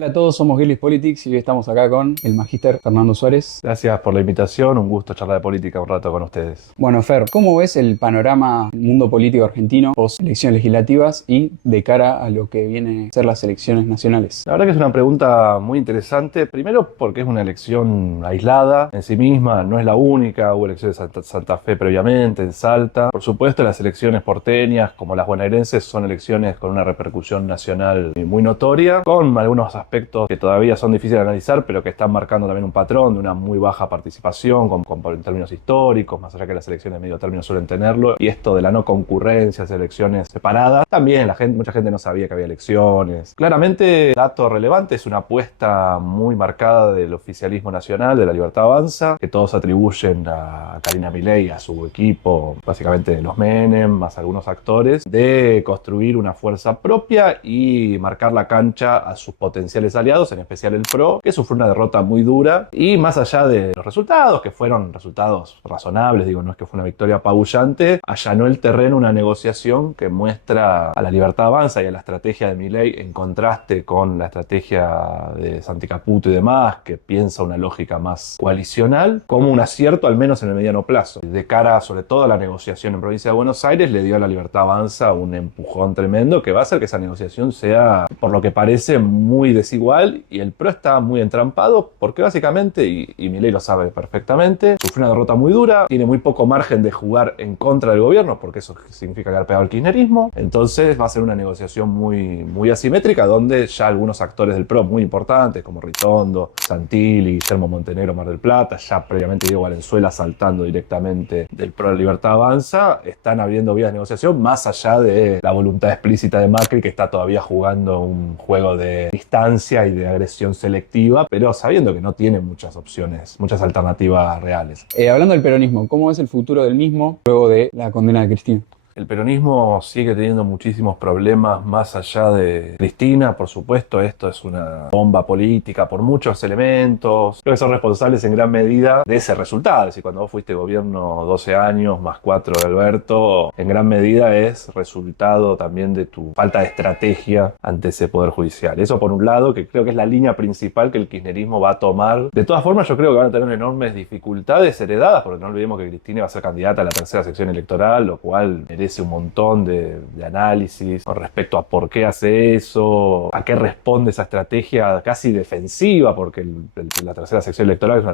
Hola a todos, somos Girlis Politics y hoy estamos acá con el magíster Fernando Suárez. Gracias por la invitación, un gusto charlar de política un rato con ustedes. Bueno, Fer, ¿cómo ves el panorama mundo político argentino post elecciones legislativas y de cara a lo que viene a ser las elecciones nacionales? La verdad que es una pregunta muy interesante, primero porque es una elección aislada en sí misma, no es la única, hubo elecciones en Santa Fe previamente, en Salta. Por supuesto, las elecciones porteñas, como las bonaerenses, son elecciones con una repercusión nacional muy notoria, con algunos aspectos que todavía son difíciles de analizar, pero que están marcando también un patrón de una muy baja participación, en términos históricos, más allá que las elecciones de medio término suelen tenerlo, y esto de la no concurrencia, las elecciones separadas. También mucha gente no sabía que había elecciones. Claramente, dato relevante, es una apuesta muy marcada del oficialismo nacional, de la Libertad Avanza, que todos atribuyen a Karina Milei, a su equipo, básicamente los Menem, más algunos actores, de construir una fuerza propia y marcar la cancha a sus potenciales aliados, en especial el PRO, que sufrió una derrota muy dura. Y más allá de los resultados, que fueron resultados razonables, digo, no es que fue una victoria apabullante, allanó el terreno una negociación que muestra a la Libertad Avanza y a la estrategia de Milei en contraste con la estrategia de Santi Caputo y demás, que piensa una lógica más coalicional, como un acierto al menos en el mediano plazo. De cara sobre todo a la negociación en provincia de Buenos Aires, le dio a la Libertad Avanza un empujón tremendo que va a hacer que esa negociación sea, por lo que parece, muy desigual, y el PRO está muy entrampado porque básicamente, y Milei lo sabe perfectamente, sufrió una derrota muy dura, tiene muy poco margen de jugar en contra del gobierno porque eso significa haber pegado el kirchnerismo. Entonces va a ser una negociación muy asimétrica, donde ya algunos actores del PRO muy importantes como Ritondo, Santilli, Guillermo Montenegro, Mar del Plata, ya previamente Diego Valenzuela saltando directamente del PRO a la Libertad Avanza, están abriendo vías de negociación más allá de la voluntad explícita de Macri, que está todavía jugando un juego de distancia y de agresión selectiva, pero sabiendo que no tiene muchas opciones, muchas alternativas reales. Hablando del peronismo, ¿cómo es el futuro del mismo luego de la condena de Cristina? El peronismo sigue teniendo muchísimos problemas más allá de Cristina, por supuesto. Esto es una bomba política por muchos elementos. Creo que son responsables en gran medida de ese resultado. Es decir, cuando vos fuiste gobierno 12 años más 4 de Alberto, en gran medida es resultado también de tu falta de estrategia ante ese poder judicial. Eso por un lado, que creo que es la línea principal que el kirchnerismo va a tomar. De todas formas, yo creo que van a tener enormes dificultades heredadas, porque no olvidemos que Cristina va a ser candidata a la tercera sección electoral, lo cual merece un montón de análisis con respecto a por qué hace eso, a qué responde esa estrategia casi defensiva, porque la tercera sección electoral es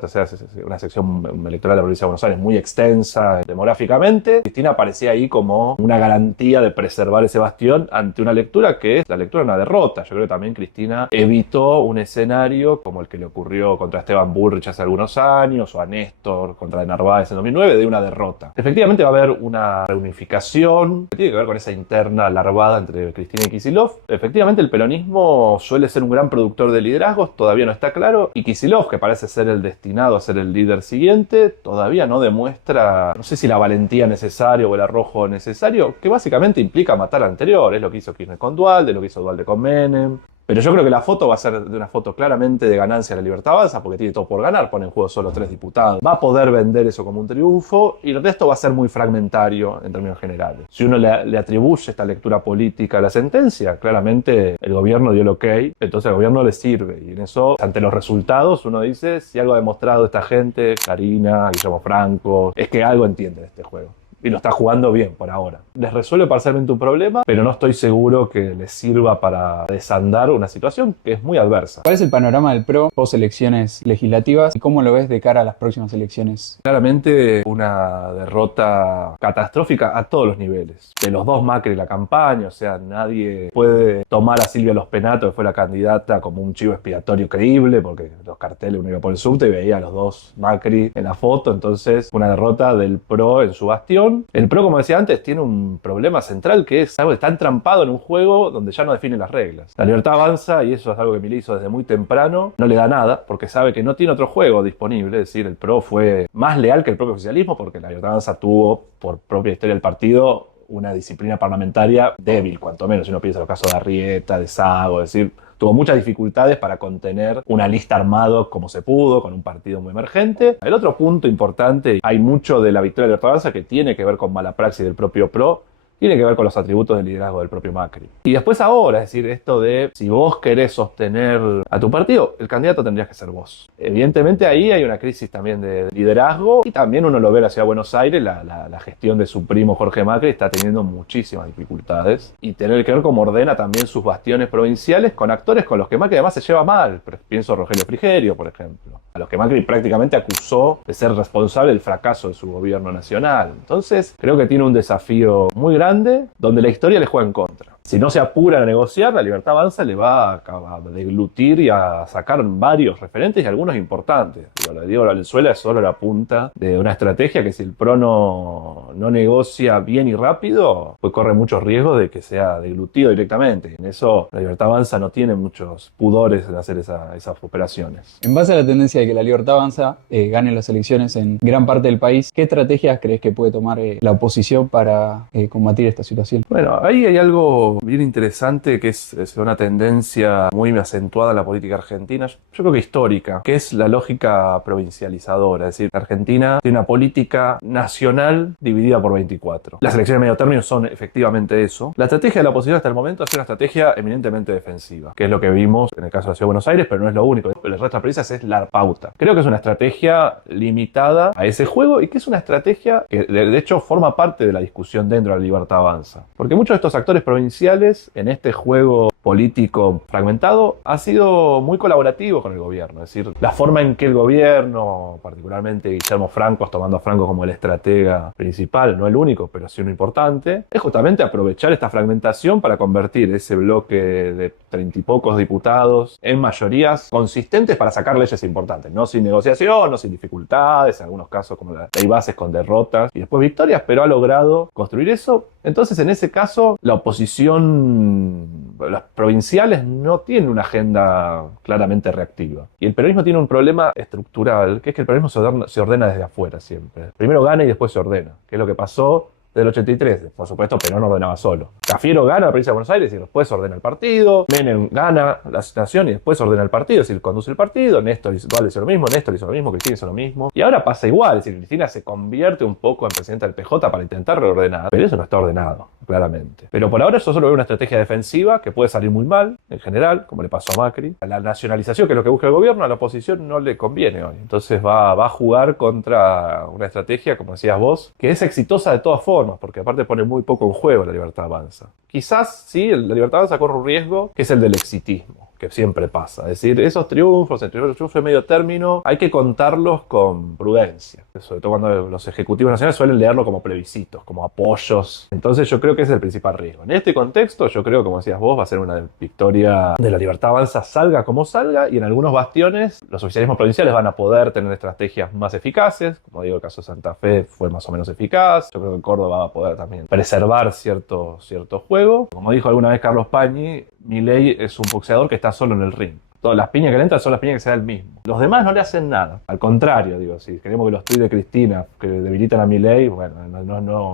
una sección electoral de la provincia de Buenos Aires muy extensa demográficamente. Cristina aparecía ahí como una garantía de preservar ese bastión ante una lectura que es la lectura de una derrota. Yo creo que también Cristina evitó un escenario como el que le ocurrió contra Esteban Bullrich hace algunos años, o a Néstor contra de Narváez en 2009, de una derrota. Efectivamente va a haber una reunificación que tiene que ver con esa interna larvada entre Cristina y Kicillof. Efectivamente, el peronismo suele ser un gran productor de liderazgos, todavía no está claro, y Kicillof, que parece ser el destinado a ser el líder siguiente, todavía no demuestra, no sé si la valentía necesaria o el arrojo necesario, que básicamente implica matar al anterior. Es lo que hizo Kirchner con Duhalde, lo que hizo Duhalde con Menem. Pero yo creo que la foto va a ser de una foto claramente de ganancia de la Libertad Avanza, porque tiene todo por ganar, pone en juego solo 3 diputados. Va a poder vender eso como un triunfo, y el resto va a ser muy fragmentario en términos generales. Si uno le atribuye esta lectura política a la sentencia, claramente el gobierno dio el ok, entonces al gobierno le sirve. Y en eso, ante los resultados, uno dice, si algo ha demostrado esta gente, Karina, Guillermo Franco, es que algo entiende de este juego. Y lo está jugando bien por ahora. Les resuelve parcialmente un problema, pero no estoy seguro que les sirva para desandar una situación que es muy adversa. ¿Cuál es el panorama del PRO post elecciones legislativas y cómo lo ves de cara a las próximas elecciones? Claramente una derrota catastrófica a todos los niveles. De los dos Macri en la campaña, o sea, nadie puede tomar a Silvia Los Penato, que fue la candidata, como un chivo expiatorio creíble, porque los carteles, uno iba por el subte y veía a los dos Macri en la foto. Entonces, una derrota del PRO en su bastión. El PRO, como decía antes, tiene un problema central, que es algo que está entrampado en un juego donde ya no define las reglas. La Libertad Avanza, y eso es algo que Milei hizo desde muy temprano, no le da nada porque sabe que no tiene otro juego disponible. Es decir, el PRO fue más leal que el propio oficialismo, porque la Libertad Avanza tuvo, por propia historia del partido, una disciplina parlamentaria débil, cuanto menos. Si uno piensa en los casos de Arrieta, de Sago, es decir, tuvo muchas dificultades para contener una lista armado como se pudo, con un partido muy emergente. El otro punto importante, hay mucho de la victoria de la Libertad Avanza que tiene que ver con mala praxis del propio PRO, tiene que ver con los atributos del liderazgo del propio Macri. Y después ahora, es decir, esto de si vos querés sostener a tu partido, el candidato tendrías que ser vos. Evidentemente ahí hay una crisis también de liderazgo y también uno lo ve en la Ciudad de Buenos Aires, la gestión de su primo Jorge Macri está teniendo muchísimas dificultades y tener que ver cómo ordena también sus bastiones provinciales con actores con los que Macri además se lleva mal. Pienso a Rogelio Frigerio, por ejemplo, a los que Macri prácticamente acusó de ser responsable del fracaso de su gobierno nacional. Entonces creo que tiene un desafío muy grande donde la historia le juega en contra. Si no se apura a negociar, la Libertad Avanza le va a deglutir y a sacar varios referentes y algunos importantes. Diego Valenzuela es solo la punta de una estrategia que si el PRO no negocia bien y rápido, pues corre muchos riesgos de que sea deglutido directamente. En eso la Libertad Avanza no tiene muchos pudores en hacer esas operaciones. En base a la tendencia de que la Libertad Avanza gane las elecciones en gran parte del país, ¿qué estrategias crees que puede tomar la oposición para combatir esta situación? Bueno, ahí hay algo bien interesante que es una tendencia muy acentuada en la política argentina, yo creo que histórica, que es la lógica provincializadora. Es decir, Argentina tiene una política nacional dividida por 24. Las elecciones de medio término son efectivamente eso. La estrategia de la oposición hasta el momento ha sido una estrategia eminentemente defensiva, que es lo que vimos en el caso de la Ciudad de Buenos Aires, pero no es lo único. El resto de las provincias es la pauta. Creo que es una estrategia limitada a ese juego y que es una estrategia que de hecho forma parte de la discusión dentro de la Libertad Avanza. Porque muchos de estos actores provinciales en este juego político fragmentado ha sido muy colaborativo con el gobierno. Es decir, la forma en que el gobierno, particularmente Guillermo Francos, tomando a Franco como el estratega principal, no el único, pero sí uno importante, es justamente aprovechar esta fragmentación para convertir ese bloque de 30 y pocos diputados en mayorías consistentes para sacar leyes importantes, no sin negociación, no sin dificultades, en algunos casos como hay bases con derrotas y después victorias, pero ha logrado construir eso. Entonces, en ese caso, la oposición, las provinciales no tienen una agenda claramente reactiva. Y el peronismo tiene un problema estructural, que es que el peronismo se ordena desde afuera siempre. Primero gana y después se ordena, que es lo que pasó del 83. Por supuesto, Perón ordenaba solo. Cafiero gana la provincia de Buenos Aires y después ordena el partido. Menem gana la nación y después ordena el partido, es decir, conduce el partido. Néstor hizo lo mismo, Néstor hizo lo mismo, Cristina hizo lo mismo. Y ahora pasa igual, es decir, Cristina se convierte un poco en presidenta del PJ para intentar reordenar, pero eso no está ordenado, claramente. Pero por ahora yo solo veo una estrategia defensiva que puede salir muy mal, en general, como le pasó a Macri. La nacionalización, que es lo que busca el gobierno, a la oposición no le conviene hoy. Entonces va a jugar contra una estrategia, como decías vos, que es exitosa de todas formas, porque aparte pone muy poco en juego la Libertad Avanza. Quizás sí, la Libertad Avanza corre un riesgo, que es el del exitismo, que siempre pasa. Es decir, esos triunfos, el triunfo de medio término, hay que contarlos con prudencia. Sobre todo cuando los ejecutivos nacionales suelen leerlo como plebiscitos, como apoyos. Entonces yo creo que ese es el principal riesgo. En este contexto, yo creo, como decías vos, va a ser una victoria de la Libertad Avanza, salga como salga, y en algunos bastiones los oficialismos provinciales van a poder tener estrategias más eficaces. Como digo, el caso de Santa Fe fue más o menos eficaz. Yo creo que en Córdoba va a poder también preservar cierto juego. Como dijo alguna vez Carlos Pañi, Milei es un boxeador que está solo en el ring. Todas las piñas que le entran son las piñas que se da él mismo. Los demás no le hacen nada. Al contrario, digo, si queremos que los tweets de Cristina que debilitan a Milei, bueno,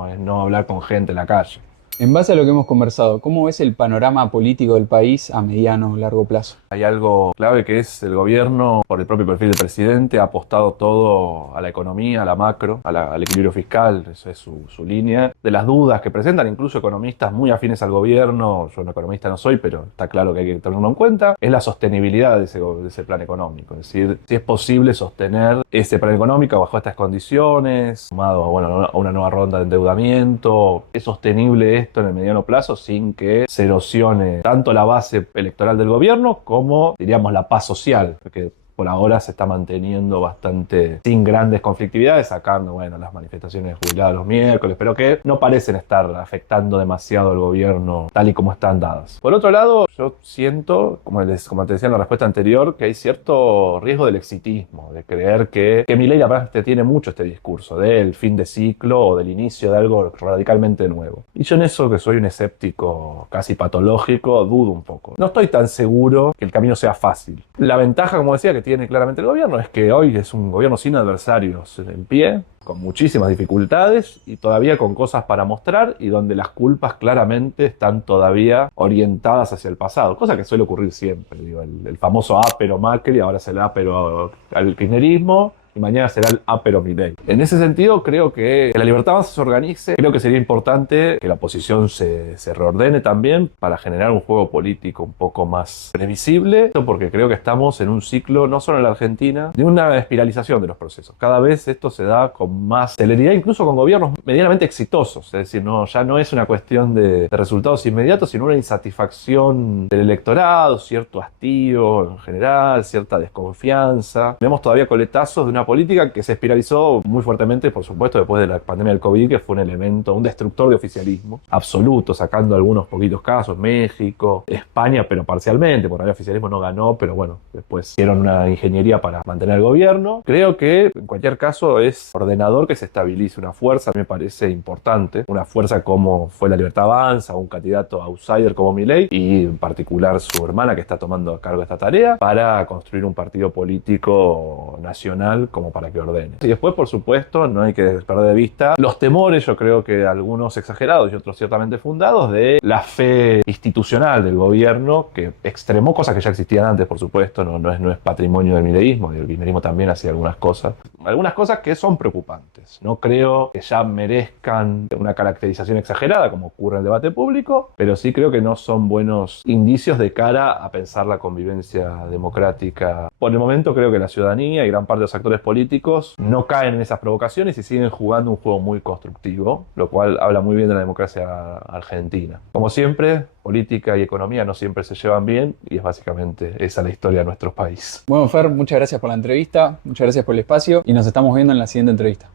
es no hablar con gente en la calle. En base a lo que hemos conversado, ¿cómo ves el panorama político del país a mediano o largo plazo? Hay algo clave que es el gobierno, por el propio perfil del presidente, ha apostado todo a la economía, a la macro, al equilibrio fiscal, esa es su línea. De las dudas que presentan incluso economistas muy afines al gobierno, yo un economista no soy, pero está claro que hay que tenerlo en cuenta, es la sostenibilidad de ese plan económico. Es decir, si es posible sostener ese plan económico bajo estas condiciones, sumado a una nueva ronda de endeudamiento, es sostenible esto en el mediano plazo sin que se erosione tanto la base electoral del gobierno como, diríamos, la paz social, porque por ahora se está manteniendo bastante sin grandes conflictividades, sacando, las manifestaciones jubiladas los miércoles, pero que no parecen estar afectando demasiado al gobierno tal y como están dadas. Por otro lado, yo siento, como te decía en la respuesta anterior, que hay cierto riesgo del exitismo, de creer que Milei aparte tiene mucho este discurso del fin de ciclo o del inicio de algo radicalmente nuevo. Y yo en eso, que soy un escéptico casi patológico, dudo un poco. No estoy tan seguro que el camino sea fácil. La ventaja, como decía, que tiene claramente el gobierno es que hoy es un gobierno sin adversarios en pie, con muchísimas dificultades y todavía con cosas para mostrar y donde las culpas claramente están todavía orientadas hacia el pasado, cosa que suele ocurrir siempre. Digo, el famoso ápero Macri, ahora es el ápero al kirchnerismo, y mañana será el ápero Milei. En ese sentido, creo que la Libertad Avanza se organice. Creo que sería importante que la oposición se reordene también para generar un juego político un poco más previsible, porque creo que estamos en un ciclo, no solo en la Argentina, de una espiralización de los procesos. Cada vez esto se da con más celeridad, incluso con gobiernos medianamente exitosos. Es decir, ya no es una cuestión de resultados inmediatos, sino una insatisfacción del electorado, cierto hastío en general, cierta desconfianza. Vemos todavía coletazos de una política que se espiralizó muy fuertemente, por supuesto, después de la pandemia del COVID, que fue un elemento, un destructor de oficialismo absoluto, sacando algunos poquitos casos, México, España, pero parcialmente, porque el oficialismo no ganó, pero bueno, después hicieron una ingeniería para mantener el gobierno. Creo que, en cualquier caso, es ordenador que se estabilice una fuerza, me parece importante, una fuerza como fue la Libertad Avanza, un candidato outsider como Milei, y en particular su hermana que está tomando a cargo esta tarea, para construir un partido político nacional como para que ordene. Y después, por supuesto, no hay que perder de vista los temores, yo creo que algunos exagerados y otros ciertamente fundados, de la fe institucional del gobierno, que extremó cosas que ya existían antes, por supuesto, no es patrimonio del mileísmo, y el mileísmo también hacía algunas cosas que son preocupantes. No creo que ya merezcan una caracterización exagerada, como ocurre en el debate público, pero sí creo que no son buenos indicios de cara a pensar la convivencia democrática. Por el momento creo que la ciudadanía y gran parte de los actores políticos no caen en esas provocaciones y siguen jugando un juego muy constructivo, lo cual habla muy bien de la democracia argentina. Como siempre, política y economía no siempre se llevan bien, y es básicamente esa la historia de nuestro país. Bueno, Fer, muchas gracias por la entrevista, muchas gracias por el espacio y nos estamos viendo en la siguiente entrevista.